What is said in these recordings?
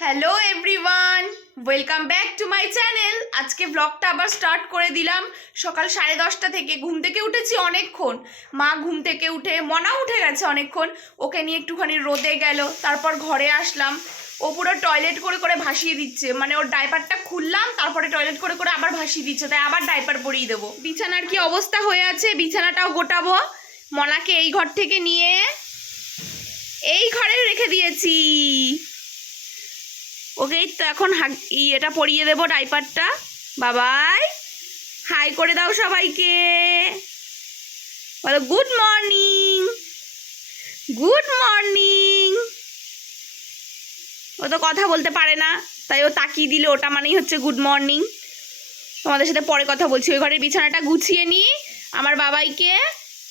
Hello everyone welcome back to my channel আজকে ব্লগটা আবার স্টার্ট করে দিলাম। সকাল সাড়ে দশটা থেকে ঘুম থেকে উঠেছি অনেকক্ষণ। মা ঘুম থেকে উঠে মনা উঠে গেছে অনেকক্ষণ। ওকে নিয়ে একটুখানি রোদে গেল, তারপর ঘরে আসলাম। ও পুরো টয়লেট করে করে ভাসিয়ে দিচ্ছে। মানে ওর ডাইপারটা খুললাম, তারপরে টয়লেট করে করে আবার ভাসিয়ে দিচ্ছে। তাই আবার ডাইপার পরিয়ে দেবো। বিছানার কি অবস্থা হয়ে আছে? বিছানাটাও গোটাবো। মনাকে এই ঘর থেকে নিয়ে এই ঘরে রেখে দিয়েছি। ওকেই তো এখন এটা পরিয়ে দেবো ডাইপারটা। বাবাই, হাই করে দাও সবাইকে। বলো, গুড মর্নিং। Good morning. ও তো কথা বলতে পারে না, তাই ও তাকিয়ে দিলে, ওটা মানেই হচ্ছে গুড মর্নিং। তোমাদের সাথে পরে কথা বলছি, ওই ঘরের বিছানাটা গুছিয়ে নিই আমার বাবাইকে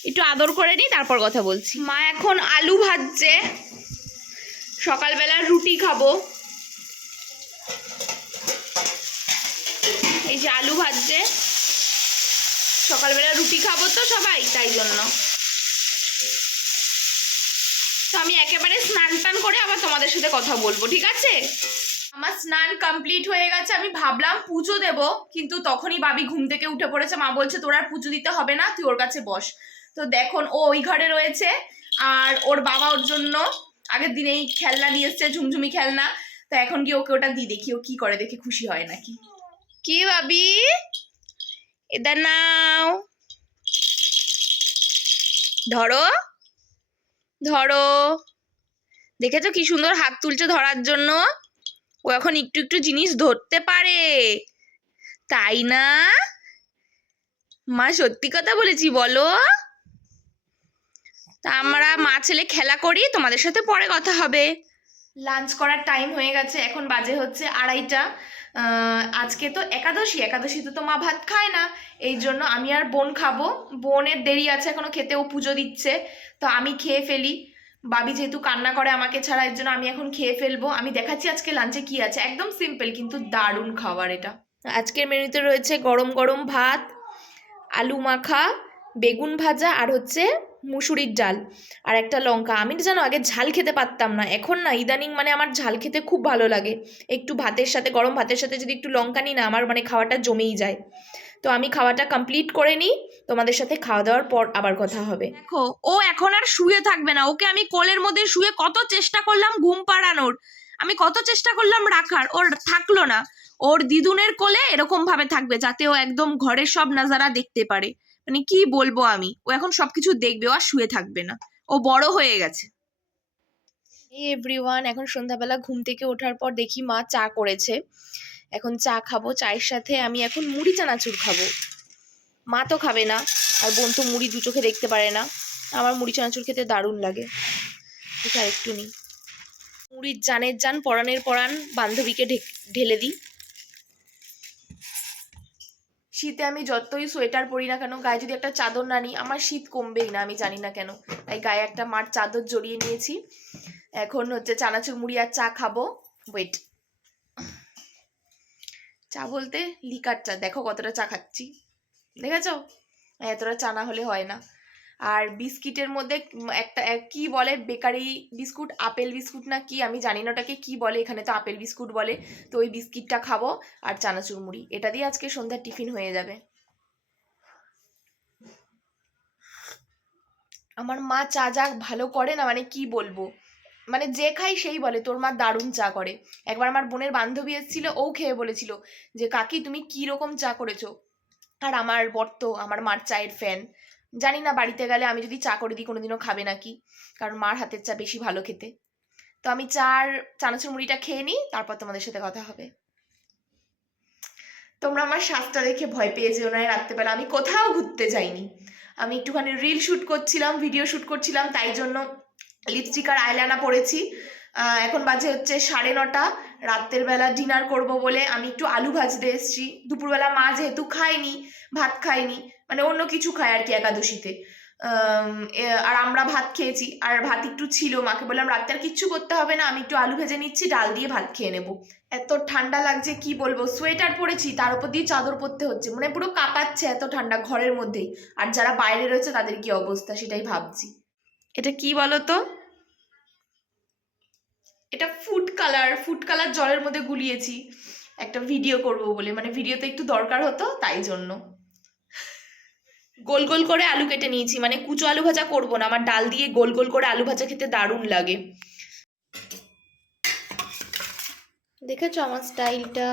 একটু আদর করে নিই তারপর কথা বলছি। মা এখন আলু ভাজছে, সকালবেলা রুটি খাব। এই যে আলু ভাজছে সকালবেলা রুটি খাব তো সবাই, তাই জন্য। তো আমি একেবারে স্নান টান করে আবার তোমাদের সাথে কথা বলব, ঠিক আছে? আমার স্নান কমপ্লিট হয়ে গেছে, আমি ভাবলাম পুজো দেব, কিন্তু তখনই বাবি ঘুম থেকে উঠে পড়েছে। মা বলছে, তোর আর পুজো দিতে হবে না, তুই ওর কাছে বস। তো দেখুন, ও ওই ঘরে রয়েছে, আর ওর বাবা ওর জন্য আগের দিনেই খেলনা নিয়ে এসছে, ঝুমঝুমি খেলনা। তো এখন কি ওকে ওটা দিই দেখি, ও কি করে দেখে খুশি হয় নাকি। কি ভাবি? এটা নাও। ধরো। ধরো। দেখেছ কি সুন্দর হাত তুলছে ধরার জন্য? ও এখন একটু একটু জিনিস ধরতে পারে। তাই না? মা, সত্যি কথা বলেছি, বলো। তা আমরা মা ছেলে খেলা করি, তোমাদের সাথে পরে কথা হবে। লাঞ্চ করার টাইম হয়ে গেছে, এখন বাজে হচ্ছে আড়াইটা। আজকে তো একাদশী একাদশীতে তো মা ভাত খায় না। এই জন্য আমি আর বোন খাব। বোনের দেরি আছে, এখনও খেতে ও পুজো দিচ্ছে। তো আমি খেয়ে ফেলি। বাবি যেহেতু কান্না করে আমাকে ছাড়া, এর জন্য আমি এখন খেয়ে ফেলব। আমি দেখাচ্ছি আজকে লাঞ্চে কি আছে। একদম সিম্পল কিন্তু দারুণ খাবার এটা। আজকের মেনুতে রয়েছে গরম গরম ভাত, আলু মাখা বেগুন ভাজা আর হচ্ছে মুসুরির ডাল আর একটা লঙ্কা। আমি জানো আগে ঝাল খেতে পারতাম না। এখন না ইদানিং মানে আমার ঝাল খেতে খুব ভালো লাগে। একটু ভাতের সাথে, গরম ভাতের সাথে যদি একটু লঙ্কা নিই না, আমার মানে খাওয়াটা জমেই যায়। তো আমি খাওয়াটা কমপ্লিট করে নিই। তোমাদের সাথে খাওয়া দাওয়ার পর আবার কথা হবে। দেখো, ও এখন আর শুয়ে থাকবে না। ওকে আমি কোলের মধ্যে শুয়ে কত চেষ্টা করলাম ঘুম পাড়ানোর। আমি কত চেষ্টা করলাম রাখার। ওর থাকল না। ওর দিদুনের কোলে এরকম ভাবে থাকবে যাতে ও একদম ঘরের সব নাজারা দেখতে পারে। মানে কি বলব আমি? ও এখন সবকিছু দেখবে, ও আর শুয়ে থাকবে না। ও বড় হয়ে গেছে। এভরিওয়ান এখন সন্ধ্যাবেলা ঘুম থেকে ওঠার পর দেখি মা চা করেছে। এখন চা খাব, চায়ের সাথে আমি এখন মুড়ি চানাচুর খাব। মা তো খাবে না, আর বোন তো মুড়ি দু চোখে দেখতে পারে না। আমার মুড়ি চানাচুর খেতে দারুণ লাগে। আর একটু নিই মুড়ির জানের জান পরাণের পরাণ বান্ধবীকে ঢেলে দিই। শীতে আমি যতই সোয়েটার পরি না কেন, গায়ে যদি একটা চাদর না নিই, আমার শীত কমবেই না, আমি জানি না কেন। তাই গায়ে একটা মার চাদর জড়িয়ে নিয়েছি। এখন হচ্ছে চানাচুর মুড়ি আর চা খাব। ওয়েট চা বলতে লিকার চা। দেখো কতটা চা খাচ্ছি। দেখেছ? এতটা চা না হলে হয় না। আর বিস্কিটের মধ্যে একটা, এক- কি বলে? বেকারি বিস্কুট, আপেল বিস্কুট না কি? আমি জানি না ওটাকে কি বলে, এখানে তো আপেল বিস্কুট বলে। তো ওই বিস্কিটটা খাব আর চানাচুর মুড়ি। এটা দিয়ে আজকে সন্ধ্যার টিফিন হয়ে যাবে। আমার মা চা, যা ভালো করে না মানে কি বলব? মানে যে খাই সেই বলে। তোর মা দারুণ চা করে। একবার আমার বোনের বান্ধবী এসেছিল, ও খেয়ে বলেছিল যে, কাকি, তুমি কি রকম চা করেছ? আর আমার বর্ত আমার মার চায়ের ফ্যান জানি না বাড়িতে গেলে আমি যদি চা করে দিই, কোনোদিনও খাবে নাকি? কারণ মার হাতের চা বেশি ভালো খেতে। তো আমি চার চানাচুর মুড়িটা খেয়ে নিই, তারপর তোমাদের সাথে কথা হবে। তোমরা আমার শ্বাসটা দেখে ভয় পেয়ে যেও না রাত্রেবেলা। আমি কোথাও ঘুরতে যাইনি। আমি একটুখানি রিল শ্যুট করছিলাম, ভিডিও শ্যুট করছিলাম, তাই জন্য লিপস্টিক আর আইলানা পরেছি। এখন বাজে হচ্ছে সাড়ে নটা। রাত্রের বেলা ডিনার করব বলে আমি একটু আলু ভাজতে এসেছি। দুপুরবেলা মা যেহেতু খায়নি, ভাত খায়নি মানে অন্য কিছু খায় আর কি একাদশীতে। আর আমরা ভাত খেয়েছি, আর ভাত একটু ছিল মাকে। বললাম রাত্রে আর কিচ্ছু করতে হবে না, আমি একটু আলু ভেজে নিচ্ছি, ডাল দিয়ে ভাত খেয়ে নেব। এত ঠান্ডা লাগছে, কি বলব? সোয়েটার পরেছি, তার উপর দিয়ে চাদর পরতে হচ্ছে মানে পুরো কাঁপাচ্ছে এত ঠান্ডা ঘরের মধ্যেই। আর যারা বাইরে রয়েছে তাদের কি অবস্থা সেটাই ভাবছি। এটা কি বলো তো এটা ফুড কালার ফুড কালার জলের মধ্যে গুলিয়েছি। একটা ভিডিও করব বলে। মানে ভিডিওতে একটু দরকার হতো, তাই জন্য। গোল গোল করে আলু কেটে নিয়েছি। মানে কুচো আলু ভাজা করব না। আমার ডাল দিয়ে গোল গোল করে আলু ভাজা খেতে দারুণ লাগে। দেখেছ আমার স্টাইলটা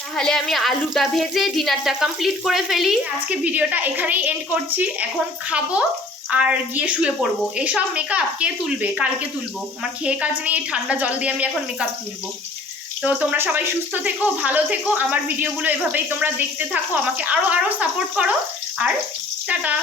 তাহলে আমি আলুটা ভেজে ডিনারটা কমপ্লিট করে ফেলি। আজকে ভিডিওটা এখানেই এন্ড করছি। এখন খাব আর গিয়ে শুয়ে পড়ব। এসব মেকআপ কে তুলবে? কালকে তুলবো। আমার খেয়ে কাজ নেই, ঠান্ডা জল দিয়ে আমি এখন মেকআপ তুলবো। তো তোমরা সবাই সুস্থ থেকো, ভালো থেকো। আমার ভিডিওগুলো এভাবেই তোমরা দেখতে থাকো। আমাকে আরও আরও সাপোর্ট করো। আর টাটা!